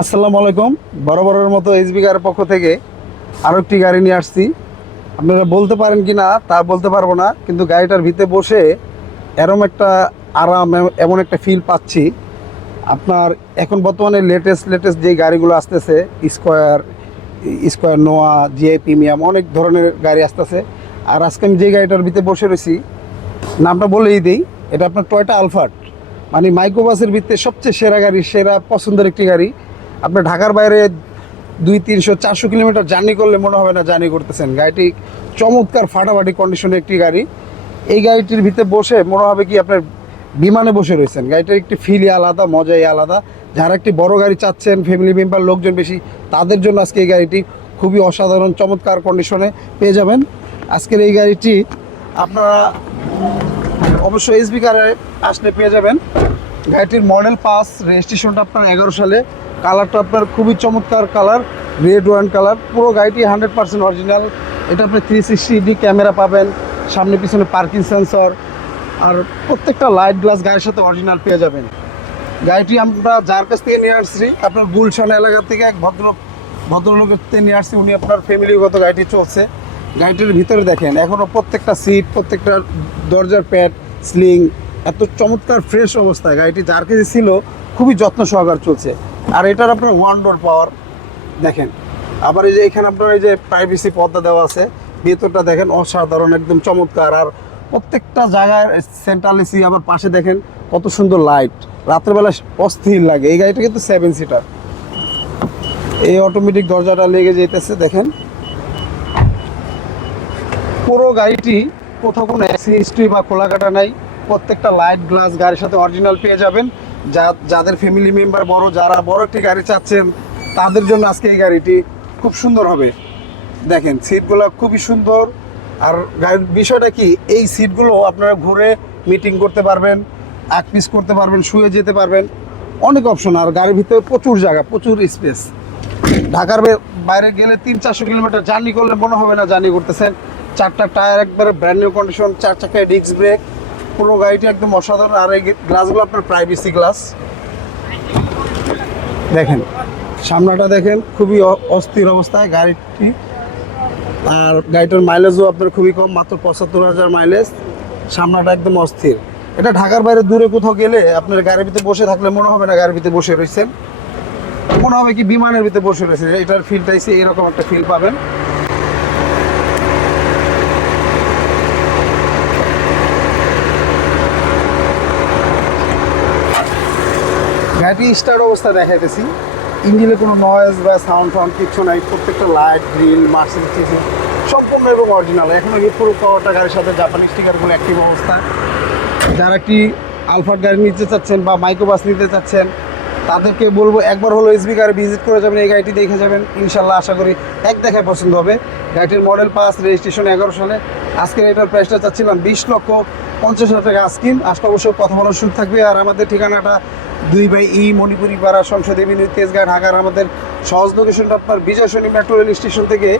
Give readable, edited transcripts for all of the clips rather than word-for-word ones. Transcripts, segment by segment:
আসসালামু আলাইকুম। বরাবরের মতো এসবি গাড়ির পক্ষ থেকে আরও একটি গাড়ি নিয়ে আসছি। আপনারা বলতে পারেন কি না তা বলতে পারবো না, কিন্তু গাড়িটার ভিতরে বসে এরম একটা আরাম, এমন একটা ফিল পাচ্ছি। আপনার এখন বর্তমানে লেটেস্ট যে গাড়িগুলো আসতেছে, স্কোয়ার স্কোয়ার নোয়া, জিআই প্রিমিয়াম, অনেক ধরনের গাড়ি আসতেছে। আর আজকে আমি যে গাড়িটার ভিতরে বসে রয়েছি, নামটা বলেই দিই, এটা আপনার টয়োটা আলফার্ড। মানে মাইক্রোবাসের ভিতরে সবচেয়ে সেরা গাড়ি, সেরা পছন্দের একটি গাড়ি। আপনার ঢাকার বাইরে 200-300-400 কিলোমিটার জার্নি করলে মনে হবে না জার্নি করতেছেন। গাড়িটি চমৎকার ফাটাফাটি কন্ডিশনের একটি গাড়ি। এই গাড়িটির ভিতরে বসে মনে হবে কি আপনার বিমানে বসে রয়েছেন। গাড়িটার একটি ফিলই আলাদা, মজাই আলাদা। যারা একটি বড় গাড়ি চাচ্ছেন, ফ্যামিলি মেম্বার লোকজন বেশি, তাদের জন্য আজকে এই গাড়িটি খুবই অসাধারণ চমৎকার কন্ডিশনে পেয়ে যাবেন। আজকের এই গাড়িটি আপনারা অবশ্যই এসবি কারে আসলে পেয়ে যাবেন। গাড়িটির মডেল পাস, রেজিস্ট্রেশনটা আপনার 11 সালে। কালারটা আপনার খুবই চমৎকার কালার, রেড ওয়াইন কালার। পুরো গাড়িটি 100% অরিজিনাল। এটা আপনি 360 ক্যামেরা পাবেন, সামনে পিছনে পার্কিং সেন্সর, আর প্রত্যেকটা লাইট গ্লাস গাড়ির সাথে অরিজিনাল পেয়ে যাবেন। গাড়িটি আমরা যার কাছ থেকে নিয়ে আসছি, আপনার গুলশান এলাকা থেকে এক ভদ্রলোকের থেকে নিয়ে আসছি। উনি আপনার ফ্যামিলিগত গাড়িটি চলছে। গাড়িটির ভিতরে দেখেন এখনও প্রত্যেকটা সিট, প্রত্যেকটা দরজার প্যাড, স্লিং এত চমৎকার ফ্রেশ অবস্থায়। গাড়িটি যার কাছে ছিল খুবই যত্ন সহকার চলছে। আর এটার আপনার ওয়ান ডোর পাওয়ার দেখেন। আবার এই যে এখানে আপনার এই যে প্রাইভেসি পর্দা দেওয়া আছে, ভেতরটা দেখেন অসাধারণ, একদম চমৎকার। আর প্রত্যেকটা জায়গায় সেন্ট্রাল এসি, আবার পাশে দেখেন কত সুন্দর লাইট, রাত্রেবেলা অস্থির লাগে। এই গাড়িটা কিন্তু 7 সিটার। এই অটোমেটিক দরজাটা লেগে যেতেছে দেখেন। পুরো গাড়িটি কোথাও কোনো অ্যাক্সিডেন্ট বা খোলাকাটা নাই। প্রত্যেকটা লাইট গ্লাস গাড়ির সাথে অরিজিনাল পেয়ে যাবেন। যাদের ফ্যামিলি মেম্বার বড়, যারা বড় একটি গাড়ি চাচ্ছেন, তাদের জন্য আজকে এই গাড়িটি খুব সুন্দর হবে। দেখেন সিটগুলো খুবই সুন্দর। আর গাড়ির বিষয়টা কি, এই সিটগুলো আপনারা ঘুরে মিটিং করতে পারবেন, এক পিস করতে পারবেন, শুয়ে যেতে পারবেন, অনেক অপশন। আর গাড়ির ভিতরে প্রচুর জায়গা, প্রচুর স্পেস। ঢাকার বাইরে গেলে 300-400 কিলোমিটার জার্নি করলে মনে হবে না জার্নি করতেছেন। 4টা টায়ার একবারে ব্র্যান্ড নিউ কন্ডিশন, 4 চাকায় ডিস্ক ব্রেক, পুরো গাড়িটি একদম অসাধারণ। আর এই গ্লাসগুলো আপনার প্রাইভেসি গ্লাস দেখেন। সামনাটা দেখেন খুবই অস্থির অবস্থায় গাড়িটি। আর গাড়িটার মাইলেজও আপনার খুবই কম, মাত্র 75,000 মাইলেজ। সামনাটা একদম অস্থির। এটা ঢাকার বাইরে দূরে কোথাও গেলে আপনার গাড়ির ভিতরে বসে থাকলে মনে হবে না গাড়ির ভিতরে বসে রয়েছেন, মনে হবে কি বিমানের ভিতরে বসে রয়েছে। এটার ফিলটা এসে এরকম একটা ফিল পাবেন। গাড়িটি স্টার্ট অবস্থা দেখাইতেছি। ইঞ্জিনে কোনো নয়েজ বা সাউন্ড কিচ্ছু নাই। প্রত্যেকটা লাইট, গ্রিল, মার্সেডিজ সম্পূর্ণ এবং অরিজিনাল। এখনও পুরো পাওয়ারটা গাড়ির সাথে জাপানি স্টিকারগুলো অ্যাক্টিভ অবস্থায়। যারা একটি আলফার্ড গাড়ি নিতে চাচ্ছেন বা মাইক্রোবাস নিতে চাচ্ছেন, তাদেরকে বলবো একবার হলো এসবি গাড়ি ভিজিট করে যাবেন, এই গাড়িটি দেখে যাবেন। ইনশাল্লাহ আশা করি এক দেখায় পছন্দ হবে। গাড়িটির মডেল পাস, রেজিস্ট্রেশন 11 সালে। আজকের এটার প্রাইসটা চাচ্ছিলাম 20,50,000 টাকা আস্কিন। আজকে অবশ্যই কথা বলার সুযোগ থাকবে। আর আমাদের ঠিকানাটা 2/E মণিপুরি পাড়া, সংসদ এভিনিউ, তেজগাঁ, ঢাকার। আমাদের সহজ লোকেশনটা আপনার বিজয় সৈনী মেট্রো রেল স্টেশন থেকে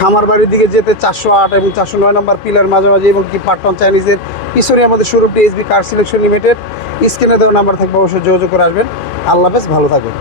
খামারবাড়ির দিকে যেতে 408 এবং 409 নম্বর পিলার মাঝামাঝি, এবং কি পাটন চাইনিজের পিছনে আমাদের শোরুমটি এসবি কার সিলেকশন লিমিটেড। স্ক্রিনে দেওয়া নাম্বার থাকবে, অবশ্যই যোগাযোগ করে আসবেন। আল্লাহ হাফেজ, ভালো থাকবেন।